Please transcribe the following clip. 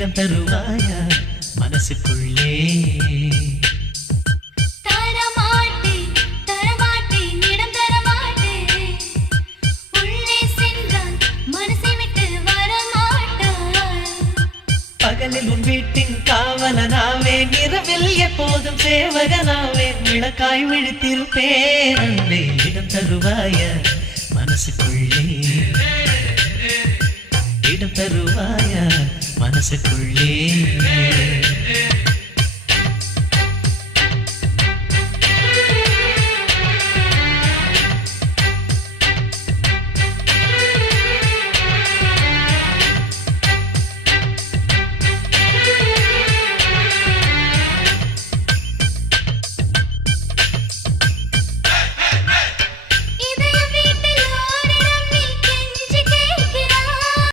இடம் தருவாயா மனசுக்குள்ளே பகலில் உன் வீட்டின் காவலனாவே இரவில் எப்போதும் சேவகனாவே விளக்காய் விழித்திருப்பேன் அன்பே இடம் தருவாய மனசுக்குள்ளே இடம் தருவாய மனசுக்குள்ளே